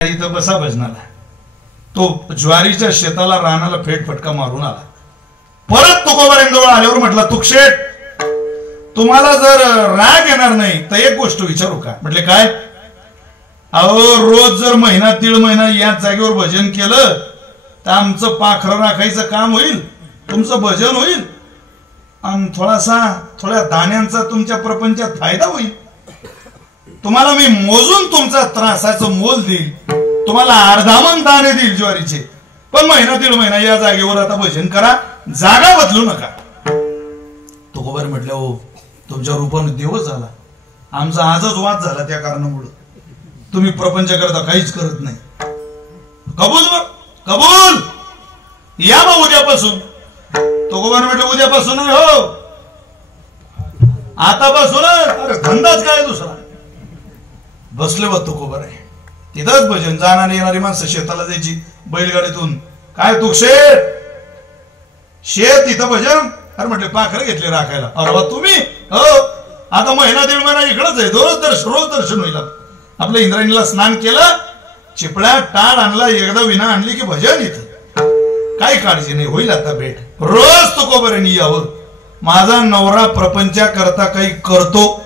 इथं बसा भजनाला. तो ज्वारीच्या शेताला रानाला फेटफटका मारून आला. परत तुकोबारांजवळ आल्यावर म्हटला, तुकशेठ तुम्हाला जर राग येणार नाही तर एक गोष्ट विचारू का? म्हटले काय? अहो रोज जर महिना दीड महिना याच जागेवर भजन केलं तर आमचं पाखरं राखायचं काम होईल, तुमचं भजन होईल आणि थोड्या दाण्यांचा तुमच्या प्रपंचात फायदा होईल. तुम्हाला मी मोजून तुमचा त्रासाचं मोल देईल, तुम्हाला अर्धामन दाणे देईल ज्वारीचे, पण महिना दीड महिना या जागेवर आता भजन करा, जागा बदलू नका. तुकोबार म्हटलं, हो तुमच्या रूपाने देवच झाला, आमचा आजच वाद झाला त्या कारणामुळे. तुम्ही प्रपंच करता काहीच करत नाही. कबूल मग कबूल, या मग उद्यापासून. तुकोबार म्हटलं, उद्यापासून नाही हो, आतापासून. अरे धंदाच काय दुसरा. बसले बा तुकोबार आहे तिथंच भजन. जाणारी येणारी माणसं शेताला जायची बैलगाडीतून. काय तू शेत इथं भजन? अरे म्हटले पाखरं घेतले राखायला. अरे बा तुम्ही? हो आता महिना दीड महिना इकडंच आहे, रोज दर्शन होईल. आपलं इंद्रायणीला स्नान केलं, चिपळ्या टाळ आणला, एकदा विना आणली की भजन इथं. काही काळजी नाही, होईल आता भेट. रोज तुकोबारांनी यावं. माझा नवरा प्रपंचा करता काही करतो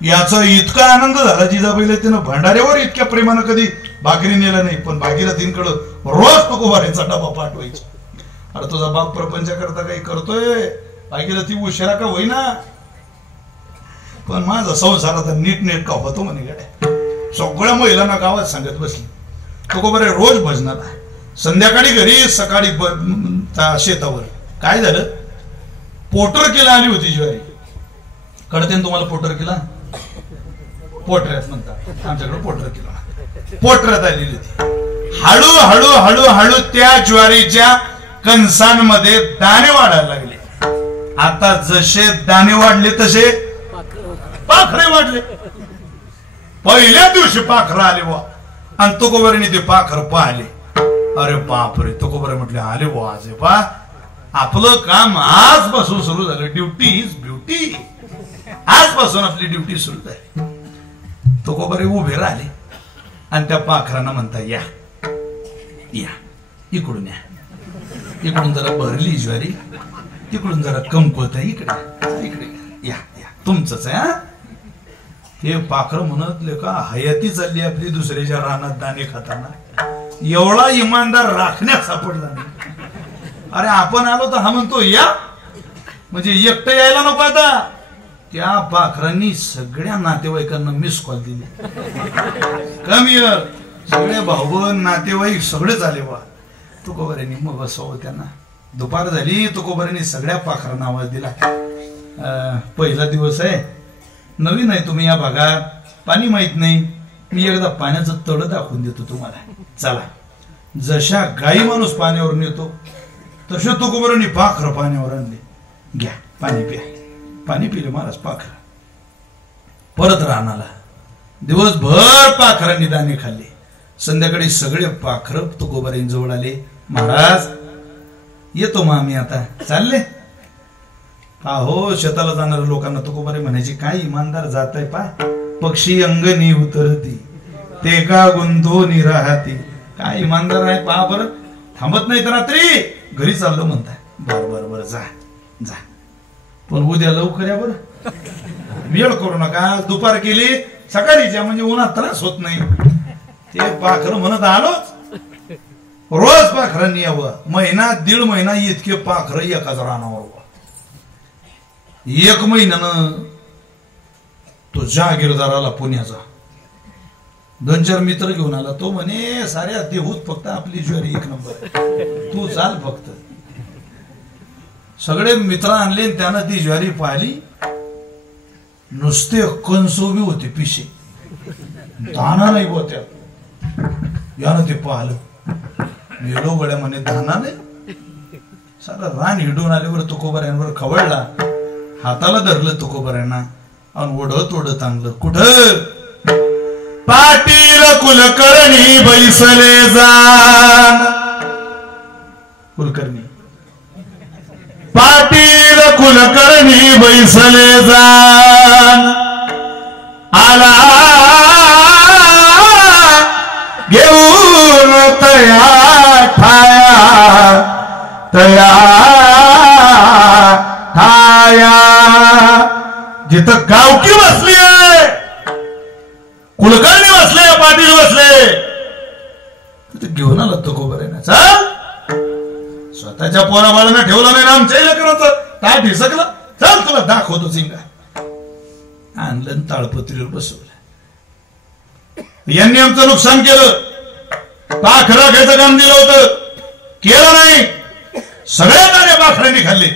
याचा इतका आनंद झाला जिजाबाईला. तिनं भंडाऱ्यावर इतक्या प्रेमानं कधी भाकरी नेला नाही, पण भागीरथींकडं रोज तुकोबारांचा डबा पाठवायचा. अरे तुझा बाप प्रपंच करता काही करतोय, भागीरथी उशिरा का होईना, पण माझा संसार आता नीट का होतो म्हणे गड्या. सगळ्या महिलांना गावात सांगत बसली. तुकोबारे रोज भजनाला, संध्याकाळी घरी, सकाळी शेतावर. काय झालं? पोटर केला आली होती ज्वारी. कळते ना तुम्हाला पोटर केला? पोटऱ्यात म्हणतात, आमच्याकडे पोटर केला. पोटऱ्यात आलेली होती. हळूहळू हळूहळू त्या ज्वारीच्या कणसांमध्ये दाणे वाढायला लागले. आता जसे दाणे वाढले तसे पाखरे वाढले. पहिल्या दिवशी पाखरं आले वा, आणि तुकोबारांनी ते पाखर पाहिले. अरे बापरे, तुकोबार म्हटले, आले वा आज पा, आपलं काम आजपासून सुरू झालं. Duty is beauty. आजपासून आपली ड्युटी सुरू झाली. तुकोबारे उभे राहिले आणि त्या पाखरांना म्हणता, या या इकडून या, इकडून जरा भरली ज्वारी, तिकडून जरा कमपत आहे, इकडे इकडे या या, तुमचंच आहे. हा ते पाखर म्हणत का हयाती चालली आपली दुसऱ्याच्या रानात दाणे खाताना. एवढा इमानदार राखण्यात सापडला नाही. अरे आपण आलो तर हा म्हणतो या, म्हणजे एकटं यायला नको. आता त्या पाखरांनी सगळ्या नातेवाईकांना मिस कॉल दिली. कमी सगळे भाऊ नातेवाईक सगळेच आले वा. तुकोबारांनी मग बसव त्यांना. दुपार झाली, तुकोबारांनी सगळ्या पाखरांना आवाज दिला. पहिला दिवस आहे, नवीन आहे तुम्ही या भागात, पाणी माहित नाही, मी एकदा पाण्याचं तळ दाखवून देतो तुम्हाला. चला. जशा गाई माणूस पाण्यावर नेतो तसे तुकोबारांनी पाखरं पाण्यावर आणले. घ्या पाणी प्या. पाणी पिले महाराज पाखर. परत रानाला. दिवसभर पाखरांनी दाणे खाल्ले. संध्याकाळी सगळे पाखरं तुकोबारांजवळ आले. महाराज येतो मग आम्ही आता, चालले. हो शेताला जाणाऱ्या लोकांना तुकोबारे म्हणायचे, काय इमानदार जात आहे पा, पक्षी अंगणी उतरती ते का गुंतोनी राहती. काय इमानदार आहे पहा बरं, थांबत नाही तर रात्री घरी चाललो म्हणताय. बर जा जा, पण उद्या लवकर या बरं, वेळ करू नका. दुपार केली सकाळीच्या, म्हणजे उन्हात त्रास होत नाही. ते पाखर म्हणत आलोच. रोज पाखरांनी यावं. महिना दीड महिना इतके पाखर एकाच रानावर. एक महिन्यानं तो जहागीरदार आला पुण्याचा. 2-4 मित्र घेऊन आला. तो म्हणे, साऱ्या देहूत फक्त आपली ज्वारी एक नंबर, तू चाल फक्त. सगळे मित्र आणले, त्यानं ती ज्वारी पाहिली. नुसते कणसोबी होते, पिशे दाना नाही होत्या. यानं ते पाहिलं. गेलो गड्या म्हणे, दाना नाही. सारा रान हिडून आल्यावर तुकोबारांवर खवळला. हाताला धरलं तुकोबारांना आणि ओढत आणलं. कुठं? पाटील कुलकर्णी बैसले जाण. कुलकर्णी पाटील कुलकर्णी बैसले जाण. आला घेऊ तया ठाया तया ठाया. जिथं गावकी बसली आहे, कुलकर्णी बसले, पाटील बसले, तिथे घेऊन आला तो कोबऱ्याने. चल, स्वतःच्या पोराबाळांना ठेवलं नाही ना, आमच्या लेकराचं ताट हिसकलं. चल तुला दाखवतो सिंगा. आणलं ताळपत्रीवर बसवलं. यांनी आमचं नुकसान केलं, पाखरा घ्यायचं काम दिलं होतं, केलं नाही. सगळ्या गाड्या पाखरांनी खाल्ले,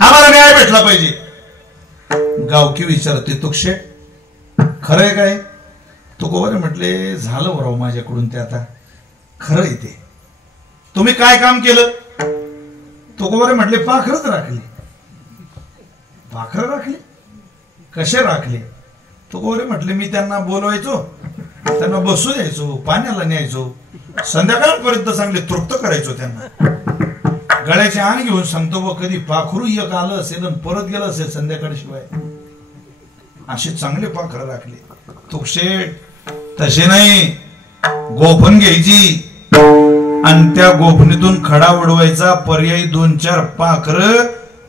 आम्हाला न्याय भेटला पाहिजे. गावकी विचारते, तुक्षे खरंय काय? तो कोबरे म्हटले, झालं बरोबर माझ्याकडून ते, आता खरं आहे ते. तुम्ही काय काम केलं? तो कोबरे म्हटले, पाखरच राखली. पाखरं राखली? कसे राखले? तो कोबरे म्हटले, मी त्यांना बोलवायचो, त्यांना बसू द्यायचो, पाण्याला न्यायचो, संध्याकाळपर्यंत चांगले तृप्त करायचो त्यांना. गळ्याचे आण घेऊन सांगतो, व कधी पाखरू एक आलं असेल आणि परत गेलं असेल संध्याकाळशिवाय. असे चांगले पाखरं राखले. तो शेठ तसे नाही, गोफण घ्यायची आणि त्या गोफणीतून खडा उडवायचा. पर्यायी 2-4 पाखरं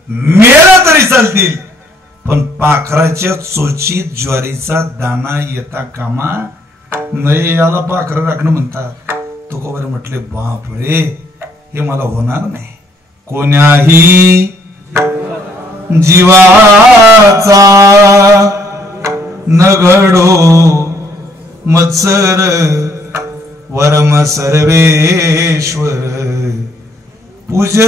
मेला तरी चालतील, पण पाखराच्या चोचीत ज्वारीचा दाना येता कामा नाही. याला पाखरं राखणं म्हणतात. तो कोबरे म्हटले, बाप रे, हे मला होणार नाही. कोण्याही जीवाचा न घडो मत्सर, वरम सर्वेश्वर पूजनाचे.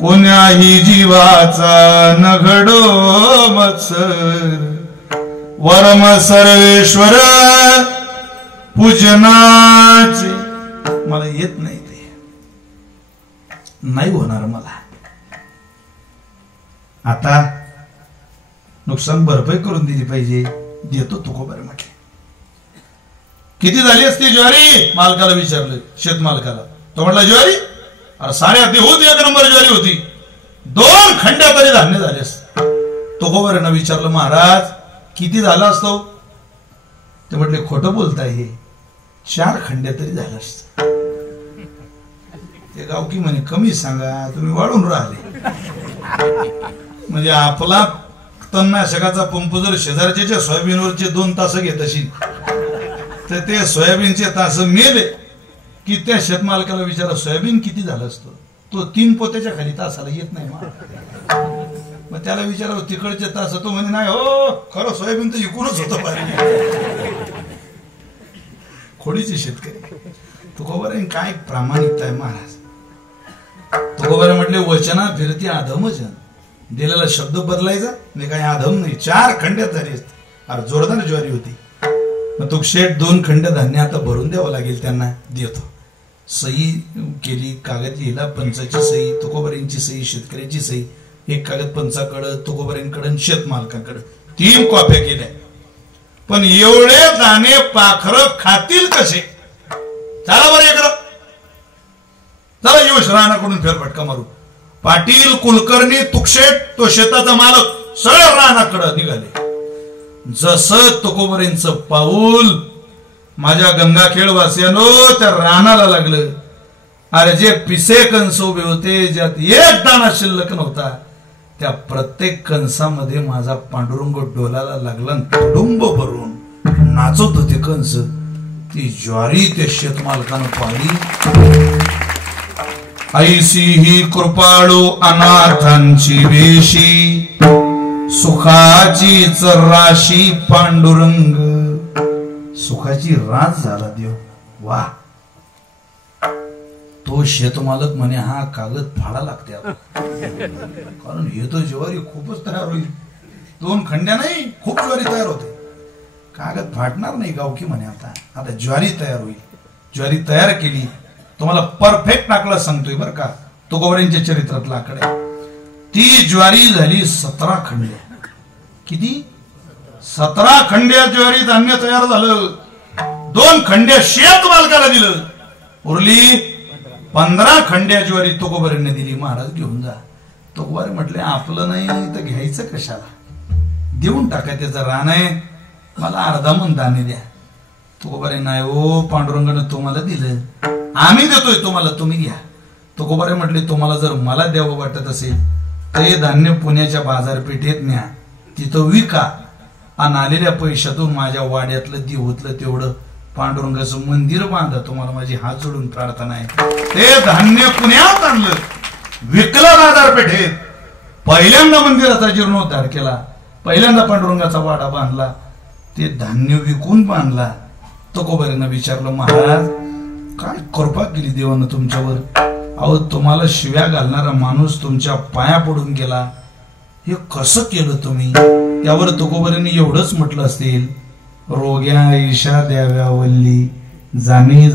कोण्याही जीवाचा न घडो मत्सर, वरम सर्वेश्वर पूजनाचे. मला येत नाही, ते नाही होणार मला. आता नुकसान भरपाई करून दिली पाहिजे, देतो तू कोबरे म्हटले. किती झाली असती ज्वारी? मालकाला विचारलं, शेत मालकाला. तो म्हटला, ज्वारी अरे साऱ्या होती, 1 नंबर ज्वारी होती, 2 खंड्या तरी धान्य झाले असते. तो कोबऱ्यानं विचारलं, महाराज किती झाला असतो? ते म्हटले, खोटं बोलताय, हे 4 खंड्या तरी झालं असत. ते गावकी म्हणे, कमी सांगा, तुम्ही वाढून राहिले. म्हणजे आपला तणनाशकाचा पंप जर शेजारच्या सोयाबीनवरचे 2 तास घेत असेल, तर ते सोयाबीनचे तास मेले की त्या शेतमालकाला विचारा, सोयाबीन किती झालं असतं? तो 3 पोत्याच्या खाली तासाला येत नाही. मग त्याला विचारा, तिकडचे तास? तो म्हणजे नाही हो, खरं सोयाबीन तर इकूनच होतं पाहिजे. खोडीचे शेतकरी. तो कोबरे काय प्रामाणिकता आहे महाराज. तो कोबरे म्हटले, वचना फिरती अधमजन. दिलेला शब्द बदलायचा मी काही आधम नाही. 4 खंड्यात झाली असते. अरे जोरदार ज्वारी होती. मग तो शेठ 2 खंड धान्य आता भरून द्यावं लागेल त्यांना. देतो. सही केली, कागद लिहिला, पंचाची सही, तुकोबऱ्यांची सही, शेतकऱ्याची सही. एक कागद पंचाकडं, तुकोबऱ्यांकडं, शेतमालकाकडं. 3 कॉप्या केल्या. पण एवढे दाणे पाखरं खातील कसे? चला बरं इकडं, चला यश राणाकडून फेरफटका मारू. पाटील, कुलकर्णी, तुकशेट, तो शेताचा मालक सगळ्या रानाकडे निघाले. जसं तुकोबरेंचं पाऊल माझ्या गंगाखेड वासियानो त्या रानाला लागलं. अरे जे पिसे कंस उभे होते, ज्यात एक दाणा शिल्लक नव्हता, त्या प्रत्येक कंसामध्ये माझा पांडुरंग डोलाला लागला. तुडुंब भरून नाचत होते कंस. ती ज्वारी त्या शेतमालकानं पाहिली. ऐसी ही कृपाळू अनाथांची वेशी, सुखाचीच राशी पांडुरंग. सुखाची रास झाला देव. वा. तो शेतमालक म्हणे, हा कागद फाडा लागते कारण हे तर ज्वारी खूपच तयार होईल. 2 खंड्या नाही, खूप ज्वारी तयार होते. कागद फाटणार नाही गावकी म्हणे. आता ज्वारी तयार होईल. ज्वारी तयार केली. तुम्हाला परफेक्ट आकडा सांगतोय बरं का, तुकोबऱ्यांच्या चरित्रातला आकडा. ती ज्वारी झाली 17 खंड्या. किती? 17 खंड्या ज्वारी धान्य तयार झालं. 2 खंड्या शेत मालकाला दिलं. उरली 15 खंड्या ज्वारी तुकोबऱ्यांनी दिली. महाराज घेऊन जा. तुकोबरे म्हटले, आपलं नाही तर घ्यायचं कशाला, देऊन टाका. त्याचं रान आहे, मला अर्धा मन दाणे द्या. तुकोबारे नाही ओ, पांडुरंगाने तुम्हाला दिलं, आम्ही देतोय तुम्हाला, तुम्ही घ्या. तुकोबारे म्हटले तुम्हाला जर मला द्यावं वाटत असेल तर हे धान्य पुण्याच्या बाजारपेठेत न्या, तिथं विका आणि आलेल्या पैशातून माझ्या वाड्यातलं दिवतलं तेवढं पांडुरंगाचं मंदिर बांधा. तुम्हाला माझी हात जोडून प्रार्थना आहे. ते धान्य पुण्यात आणलं, विकलं बाजारपेठेत, पहिल्यांदा मंदिराचा जीर्णोद्धार केला, पहिल्यांदा पांडुरंगाचा वाडा बांधला, ते धान्य विकून बांधला. तुकोबारेनं विचारलं महाराज काय कृपा केली देवानं तुमच्यावर, अहो तुम्हाला शिव्या घालणारा माणूस तुमच्या पाया पडून गेला, हे कसं केलं तुम्ही. त्यावर तुकोबारेने एवढंच म्हटलं असेल, रोग्या ईशा द्याव्या वल्ली जामी